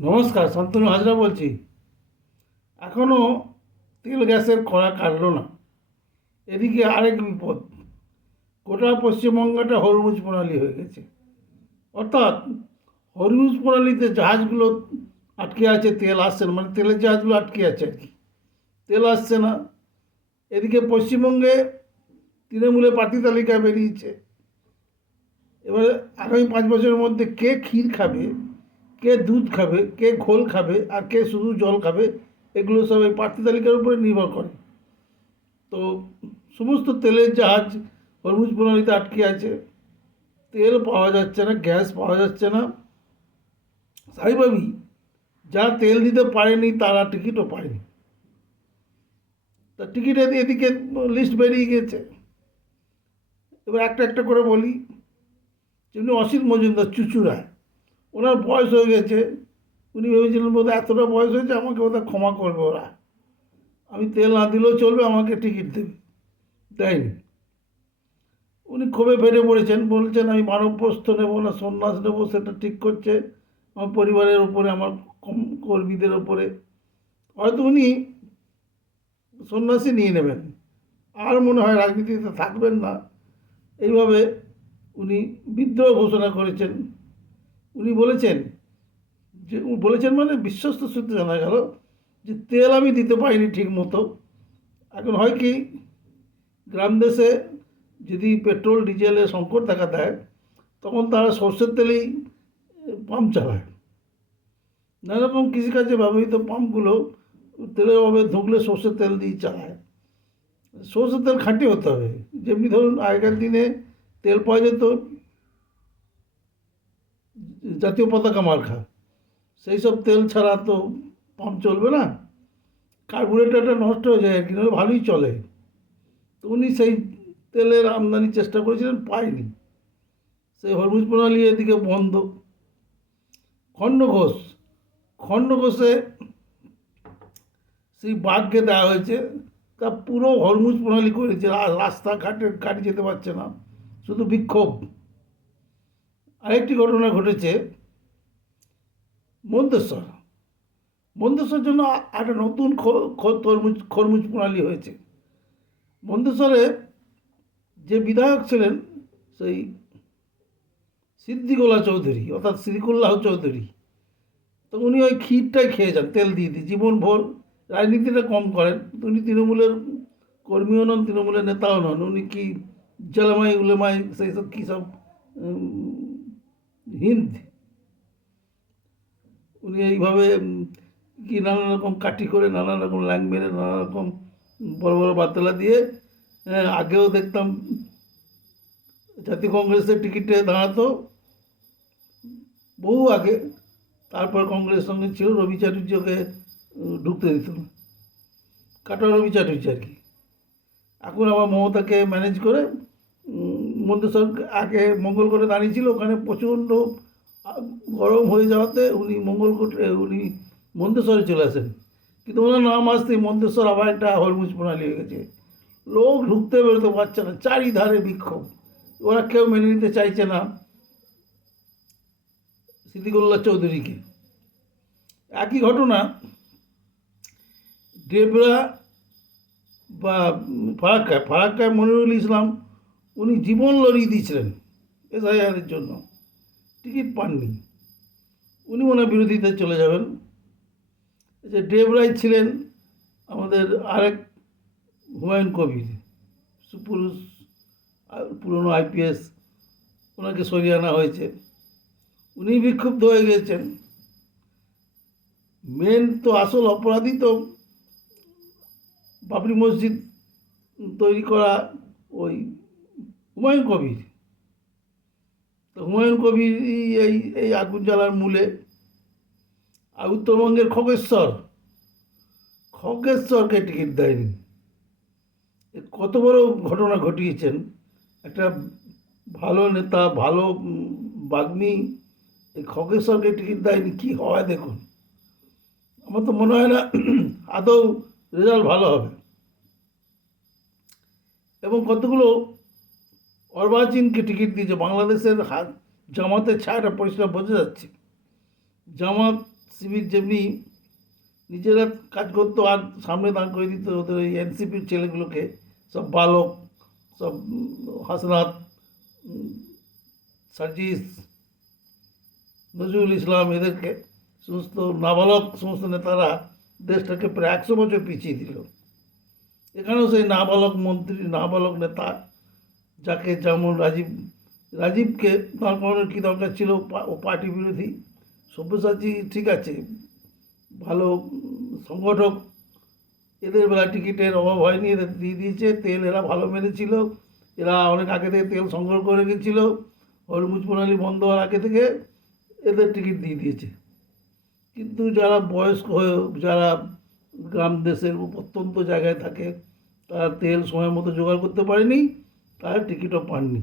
নমস্কার, শান্তনু হাজরা বলছি। এখনও তেল গ্যাসের খরা কাটল না। এদিকে আরেক বিপদ, গোটা পশ্চিমবঙ্গটা হরমুজ প্রণালী হয়ে গেছে। অর্থাৎ হরমুজ প্রণালীতে জাহাজগুলো আটকে আছে, তেল আসছে না, মানে তেলের জাহাজগুলো আটকে আছে আর কি, তেল আসছে না। এদিকে পশ্চিমবঙ্গে তৃণমূলের প্রার্থী তালিকা বেরিয়েছে। এবারে আগামী 5 বছরের মধ্যে কে ক্ষীর খাবে, কে দুধ খাবে, কে ঘোল খাবে, আর কে শুধু জল খাবে, এগুলো সব এই প্রার্থী তালিকার উপরে নির্ভর করে। তো সমস্ত তেলের জাহাজ হরমুজ প্রণালীতে আটকে আছে, তেল পাওয়া যাচ্ছে না, গ্যাস পাওয়া যাচ্ছে না। স্বাভাবিকভাবেই যারা তেল দিতে পারেনি তারা টিকিটও পায়নি। তা টিকিট এদিকে লিস্ট বেরিয়ে গেছে। এবার একটা একটা করে বলি। যেমনি অসিত মজুমদার, চুচুড়ায়, ওনার বয়স হয়ে গেছে। উনি ভেবেছিলেন বোধহয় এতটা বয়স হয়েছে আমাকে বোধহয় ক্ষমা করবে ওরা, আমি তেল না দিলেও চলবে, আমাকে টিকিট দেবে। দেয়নি। উনি ক্ষোভে ফেটে পড়েছেন, বলছেন আমি বানপ্রস্থ নেবো না সন্ন্যাস নেবো, সেটা ঠিক করছে আমার পরিবারের ওপরে, আমার কর্মীদের ওপরে। হয়তো উনি সন্ন্যাসী নিয়ে নেবেন, আর মনে হয় রাজনীতিতে থাকবেন না। এইভাবে উনি বিদ্রোহ ঘোষণা করেছেন। উনি বলেছেন বলেছেন মানে বিশ্বস্ত সূত্রে জানা গেল যে তেল আমি দিতে পারিনি ঠিক মতো। এখন হয় কি, গ্রাম দেশে যদি পেট্রোল ডিজেলের সংকট দেখা দেয়, তখন তারা সর্ষের তেলেই পাম্প চালায়। নানা রকম কৃষিকাজে ব্যবহৃত পাম্পগুলো তেলের অভাবে ধুকলে সর্ষের তেল দিয়ে চালায়। সর্ষের তেল খাঁটি হতে হবে। যেমনি ধরুন আগেকার দিনে তেল পাওয়া যেত জাতীয় পতাকা মার্কা, সেই সব তেল ছাড়া তো পাম্প চলবে না, কার্বোরেটরটা নষ্ট হয়ে যায়, কিন্তু ভালোই চলে। তো উনি সেই তেলের আমদানির চেষ্টা করেছিলেন, পায়নি। সেই হরমুজ প্রণালী এদিকে বন্ধ। খণ্ডঘোষ, খণ্ডঘোষে সেই বাঘকে দেওয়া হয়েছে, তা পুরো হরমুজ প্রণালী করেছে, রাস্তাঘাটে গাড়ি যেতে পারছে না, শুধু বিক্ষোভ। আরেকটি ঘটনা ঘটেছে মন্তেশ্বর। মন্তেশ্বর জন্য একটা নতুন খরমুজ প্রণালী হয়েছে। মন্তেশ্বরে যে বিধায়ক ছিলেন সেই সিদ্দিকুল্লাহ চৌধুরী, অর্থাৎ সিদ্দিকুল্লাহ চৌধুরী, তো উনি ওই ক্ষীরটাই খেয়ে যান তেল দিয়ে দিয়ে জীবনভর। রাজনীতিটা কম করেন। উনি তৃণমূলের কর্মীও নন, তৃণমূলের নেতাও নন। উনি কি জালামাই উলেমাই সেই সব কী সব হিন্দ, উনি এইভাবে কি নানা রকম কাঠি করে, নানা রকম ল্যাং মেরে, নানা রকম বড় বড় বাতলা দিয়ে, আগেও দেখতাম জাতীয় কংগ্রেসের টিকিটে দাঁড়াতো বহু আগে। তারপর কংগ্রেসের সঙ্গে ছিল, রবি চ্যাটার্জিকে ঢুকতে দিত না, কাটোয়া রবি চ্যাটার্জি আর কি। এখন আবার মমতাকে ম্যানেজ করে মন্তেশ্বর আগে মঙ্গলকোটে দাঁড়িয়েছিল, ওখানে প্রচণ্ড গরম হয়ে যাওয়াতে উনি উনি মন্তেশ্বরে চলে আসেন। কিন্তু ওনার নাম আসতেই মন্তেশ্বর আবার একটা হরমুজ প্রণালী হয়ে গেছে। লোক ঢুকতে বেরোতে পারছে না, চারিধারে বিক্ষোভ। ওরা কেউ মেনে নিতে চাইছে না সিদ্দিকুল্লাহ চৌধুরীকে। একই ঘটনা ডেবরা বা ফারাক্কায় মনিরুল ইসলাম, উনি জীবন লড়িয়ে দিয়েছিলেন এসআইআরের জন্য, টিকিট পাননি। উনি মনে হয় বিরোধিতায় চলে যাবেন। যে ডেবরায় ছিলেন আমাদের আরেক হুমায়ুন কবির, সুপুরুষ পুরনো আইপিএস, ওনাকে সরিয়ে আনা হয়েছে, উনি বিক্ষুব্ধ হয়ে গেছেন। মেন তো আসল অপরাধী তো বাবরি মসজিদ তৈরি করা ওই হুমায়ুন কবির। তো হুমায়ুন কবির এই এই আগুন জ্বালার মূলে। আর উত্তরবঙ্গের খগেশ্বরকে টিকিট দেয়নি। কত বড় ঘটনা ঘটিয়েছেন। একটা ভালো নেতা, ভালো বাগ্মী, এই খগেশ্বরকে টিকিট দেয়নি, কী হয় দেখুন। আমার তো মনে হয় না আদৌ রেজাল্ট ভালো হবে। এবং কতগুলো অর্বাচীনকে টিকিট দিয়েছে। বাংলাদেশের জামাতের ছায়াটা পরিষ্কার বোঝা যাচ্ছে। জামাত শিবির যেমনি নিজেরা কাজ করতো আর সামনে দাঁড় করে দিত ওদের ওই এনসিপির ছেলেগুলোকে, সব বালক, সব হাসনাত, সার্জিস, নজরুল ইসলাম, এদেরকে সমস্ত নাবালক সমস্ত নেতারা দেশটাকে প্রায় 100 বছর পিছিয়ে দিল। এখানেও সেই নাবালক মন্ত্রী, নাবালক নেতা, যাকে যেমন রাজীবকে তার করানোর কী দরকার ছিল, ও পার্টি বিরোধী। সব্যসাচী ঠিক আছে, ভালো সংগঠক, এদের বেলা টিকিটের অভাব হয়নি, এদের দিয়ে দিয়েছে। তেল এরা ভালো মেরেছিল, এরা অনেক আগে থেকে তেল সংগ্রহ করে রেখেছিল, হরমুজ প্রণালী বন্ধ হওয়ার আগে থেকে এদের টিকিট দিয়ে দিয়েছে। কিন্তু যারা বয়স্ক হয়ে, যারা গ্রাম দেশের প্রত্যন্ত জায়গায় থাকে, তারা তেল সময় মতো জোগাড় করতে পারেনি, তারা টিকিটও পাননি।